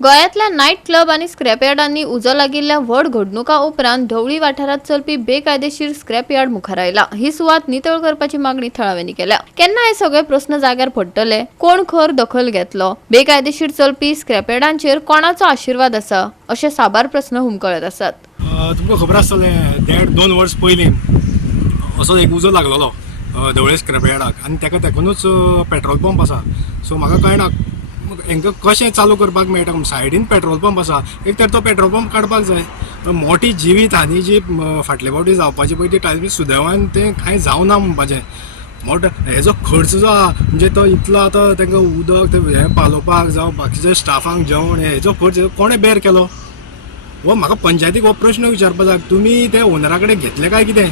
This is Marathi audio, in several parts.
गोंयांतल्या नायट क्लब आनी स्क्रॅपयार्डांनी उजो लागिल्ल्या व्हड घडणुका उपरांत ढवळी वाठारांत चलपी बेकायदेशीर स्क्रॅपयार्ड मुखार आयला। ही सुवात नितळ करपाची मागणी थळाव्यांनी केल्या। केन्ना हे सगळे प्रस्न जाग्यार पडटले? कोण खर दखल घेतलो? बेकायदेशीर चलपी स्क्रॅपयार्डांचेर कोणाचो आशीर्वाद आसा? अशे साबार प्रस्न हुमकळत आसात। तुमकां खबर आसतलें 1.5-2 वर्स पयलीं असो एक उजो लागलेलो ढवळे स्क्रॅपयार्डाक आनी तेकूनच पेट्रोल पंप आसा। सो म्हाका कळना हांकां कशें चालू करपाक मेळटा। सायडीन पेट्रोल पंप आसा, एक तर तो पेट्रोल पंप काडपाक जाय। मोठी जिवीत हानी जी फाटले फावटी जावपाची पळय ती टायमी सुदैवान तें कांय जावना म्हणपाचें। मोठो हेजो खर्च जो आहा म्हणजे तो इतलो आतां तांकां उदक हें पालोवपाक जावं बाकीच्या स्टाफांक जेवण हेजो खर्च कोणें बेर केलो? हो म्हाका पंचायतीक हो प्रश्न विचारपाक जाय। तुमी ते ओनरा कडेन घेतले काय कितें?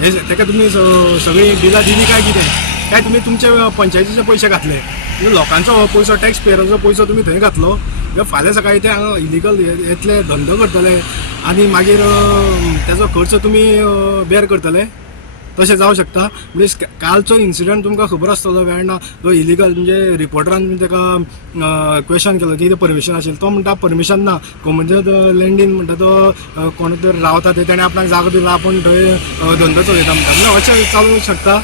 हे ताका तुमी सगळीं बिलां दिली काय कितें? काय तुमी तुमचे पंचायतीचे पयशे घातले? लोकांचो हो पयसो टॅक्स पेयराचो पयसो तुमी थंय घातलो? फाल्यां सकाळी ते हांगा इलिगल येतले धंदो करतले आनी मागीर तेजो खर्च तुमी बेर करतले? तशें जावं शकता? म्हणजे कालचो इन्सिडंट तुमकां खबर आसतलो वेळना तो इलिगल म्हणजे रिपोर्टरान ताका क्वेशन केलो की परमिशन आशिल्लें, तो म्हणटा परमिशन ना, कॉमर्शियल लँडीन म्हणटा तो कोण तर रावता ते ताणें आपणाक जागो दिला आपूण थंय धंदो चलयता म्हणटा। म्हणजे अशें चालूं शकता?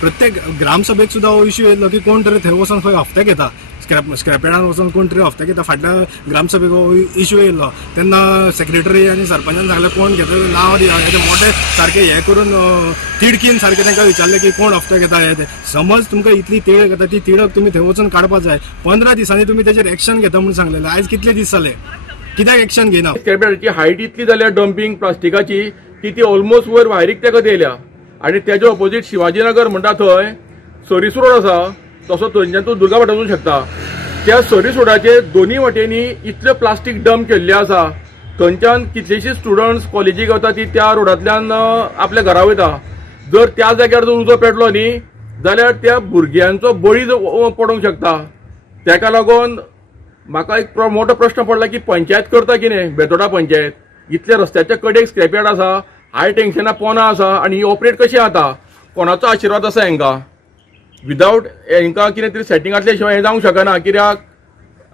प्रत्येक ग्रामसभेक सुद्दां हो इश्यू येयलो की कोण तरी थंय वचून खंय हफ्ते घेता, स्क्रॅपयार्डान वचून कोण तरी हफ्ते घेता। फाटल्या ग्रामसभेक हो इश्यू येयलो तेन्ना सेक्रेटरी आनी सरपंचान सांगलें कोण घेता नांव दिया, हेजे मोठे सारके हे करून तिडकीन सारके तांकां विचारलें की कोण हफ्ते घेता हे ते। समज तुमकां इतली तिडक येता ती तिडक तुमी थंय वचून काडपाक जाय। 15 दिसांनी तुमी तेजेर एक्शन घेता म्हणून सांगलेलें, आयज कितले दीस जाले कित्याक एक्शन घेना? स्क्रॅपयार्डाची हायट इतली जाल्या डंपिंग प्लास्टिकाची की ती ऑलमोस्ट वयर वायरीक तेका येयल्या। आनी तेज्या ऑपोजीट शिवाजीनगर म्हणटा थंय सरीस रोड आसा, तसो थंयच्यान तूं दुर्गा वाट वचूंक शकता। त्या सरीस रोडाचेर दोनी वाटेनी इतले प्लास्टीक डंप केल्ले आसा, थंयच्यान कितलेशीच स्टुडंट्स कॉलेजीक वता ती त्या रोडांतल्यान आपल्या घरा वयता। जर त्या जाग्यार जर उजो पेटलो न्ही जाल्यार त्या भुरग्यांचो बळी पडूंक शकता। तेका लागून म्हाका एक मोठो प्रश्न पडला की पंचायत करता कितें? बेतोडा पंचायत इतल्या रस्त्याच्या कडेक स्क्रॅपयार्ड आसा, हाय टेंशना पोना आसा आनी ही ऑपरेट कशी जाता? कोणाचो आशिर्वाद आसा हांकां? विदावट हांकां कितें तरी सेटिंगांतल्या शिवाय हें जावंक शकना। कित्याक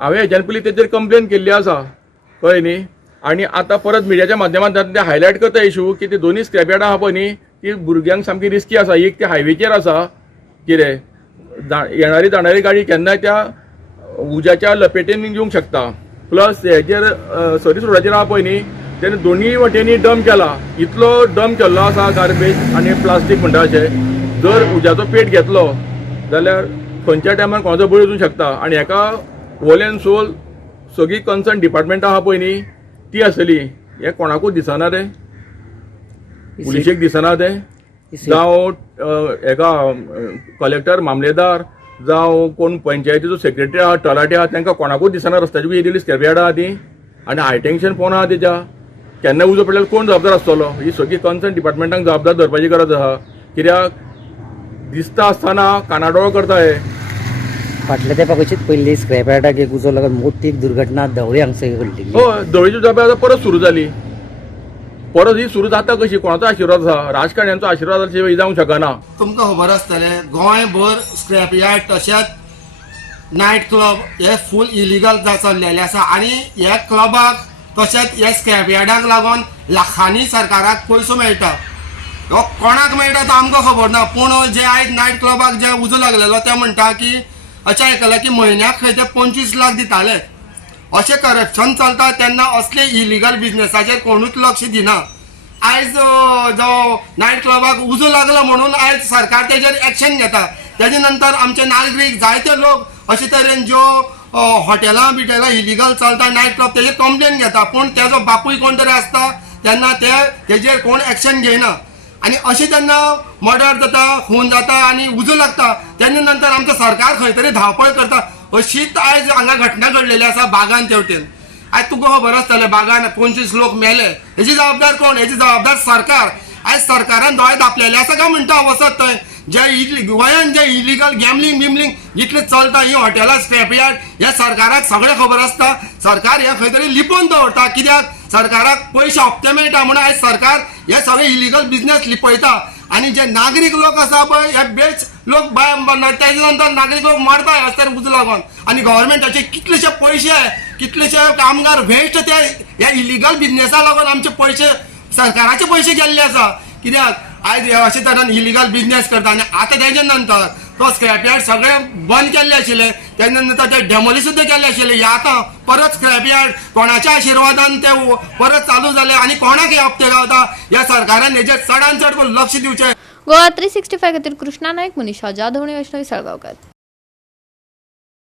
हांवें हेज्यान पयलीं तेजेर कंप्लेन केल्ली आसा कळ्ळें न्ही। आनी आतां परत मिडियाच्या माध्यमांतल्यान ते हायलायट करता इशू की ती दोनी स्क्रॅपयार्डां आहा पळय न्ही ती भुरग्यांक सामकी रिस्की आसा। एक ते हायवेचेर आसा, कितें येणारी जाणारी गाडी केन्नाय त्या उज्याच्या लपेटेन येवंक शकता। प्लस हेजेर सरीस रोडाचेर आहा पळय न्ही तेणे दोनी वाटेनी डंप केला, इतलो डंप केल्लो आसा गार्बेज आनी प्लास्टीक म्हणटा अशें। जर उज्याचो पेट घेतलो जाल्यार खंयच्या टायमार कोणाचो बळी वचूंक शकता। आनी हेका होल एंड सोल सगळी कन्सर्न डिपार्टमेंटां आहा पळय न्ही ती आसली, हें कोणाकूच दिसना रे, पुलिशेक दिसना ते, जावं हेका कलेक्टर मामलेदार जावं कोण पंचायतीचो सेक्रेटरी आहा तलाटी आहा तांकां कोणाकूच दिसना रस्त्याची येयलेली स्क्रॅपयार्डां आहा ती। आनी हाय टेंशन फोन आहा तेच्या केन्ना उजो पडल्यार कोण जबाबदार आसतलो? ही सगळी कन्सर्न डिपार्टमेंटांक जबाबदार धरपाची गरज आहा। कित्याक दिसता आसतना कानाडोळो करता हे। फाटल्या तेंपाक अशीच पयली स्क्रॅपयार्डाक एक उजो लागून मोठी दुर्घटना ढवळे हांगसर घडली। हय, ढवळीची जबाबदारी परत सुरू जाली। परत ही सुरू जाता कशी? कोणाचो आशिर्वाद आसा? राजकारण्यांचो आशिर्वाद आसल्या शिवाय जावंक शकना। तुमकां खबर आसतलें गोंयभर स्क्रॅपयार्ड तशेंच नायट क्लब हे फूल इलिगल चल्लेले आसा आनी ह्या क्लबाक तशेंच ह्या स्क्रॅपयार्डाक लागून लाखांनी सरकाराक पयसो मेळटा। हो कोणाक मेळटा तो आमकां खबर ना, पूण जे आयज नायट क्लबाक जे उजो लागलेलो ते म्हणटा की अशें आयकलां की म्हयन्याक खंय ते 25 लाख दिताले। अशें करप्शन चलता तेन्ना असले इलिगल बिजनेसाचेर कोणूच लक्ष दिना। आयज जो नायट क्लबाक उजो लागलो म्हणून आयज सरकार तेजेर एक्शन घेता। तेजे नंतर आमचे नागरीक जायते लोक अशे तरेन ज्यो हॉटेलां बिटेलां इलिगल चलता नायट क्लब तेजेर कंप्लेन घेता, पूण तेजो बापूय कोण तरी आसता तेन्ना तेजेर कोण एक्शन घेयना। आनी अशें तेन्ना मर्डर जाता, खून जाता आनी उजो लागता तेन्ना नंतर आमचो सरकार खंय तरी धांवपळ करता। अशीच आयज हांगा घटना घडलेली आसा बागान तेवटेन। आयज तुका खबर आसतलें बागान 25 लोक मेले, हेजी जबाबदार कोण? हेजी जबाबदार सरकार। आयज सरकारान दोळे धापलेले आसा काय म्हणटा वचत थंय जे गोंयान जे इलिगल गॅमलिंग बिमलिंग इतलें चलता, ही हॉटेलां स्क्रॅपयार्ड ह्या सरकाराक सगळें खबर आसता। सरकार हें खंय तरी लिपोवन दवरता, कित्याक सरकाराक पयशे हप्ते मेळटा म्हणून आयज सरकार हे सगळे इलिगल बिजनेस लिपयता आणि जे नागरिक लोक आसा पळय हे बेच लोक त्याच्या नंतर नागरिक लोक मारताय रस्त्यार उजो लागून आणि गव्हर्मेंटाचे कितलेशे पयशे कितलेशे कामगार वेस्ट ते ह्या इलिगल बिझनेसा लागून आमचे पयशे सरकाराचे पयशे गेल्ले आसा कित्याक आयज अशे तरेन इलिगल बिझनेस करता आणि आता तेजे नंतर तो स्क्रॅप यार्ड सगळे बंद केल्ले आशिल्ले तेजे नंतर ते डेमोलिश सुद्दां केल्ले आशिल्ले हे आतां परत स्क्रॅप यार्ड कोणाच्या आशिर्वादान ते परत चालू जाले आणि कोणाक हे हप्ते गावता ह्या सरकारान हेजेर चडांत चड लक्ष दिवचें. गोवा 365 खातीर कृष्णा नायक, मनीषा जाधव, वैष्णवी सळगावकर.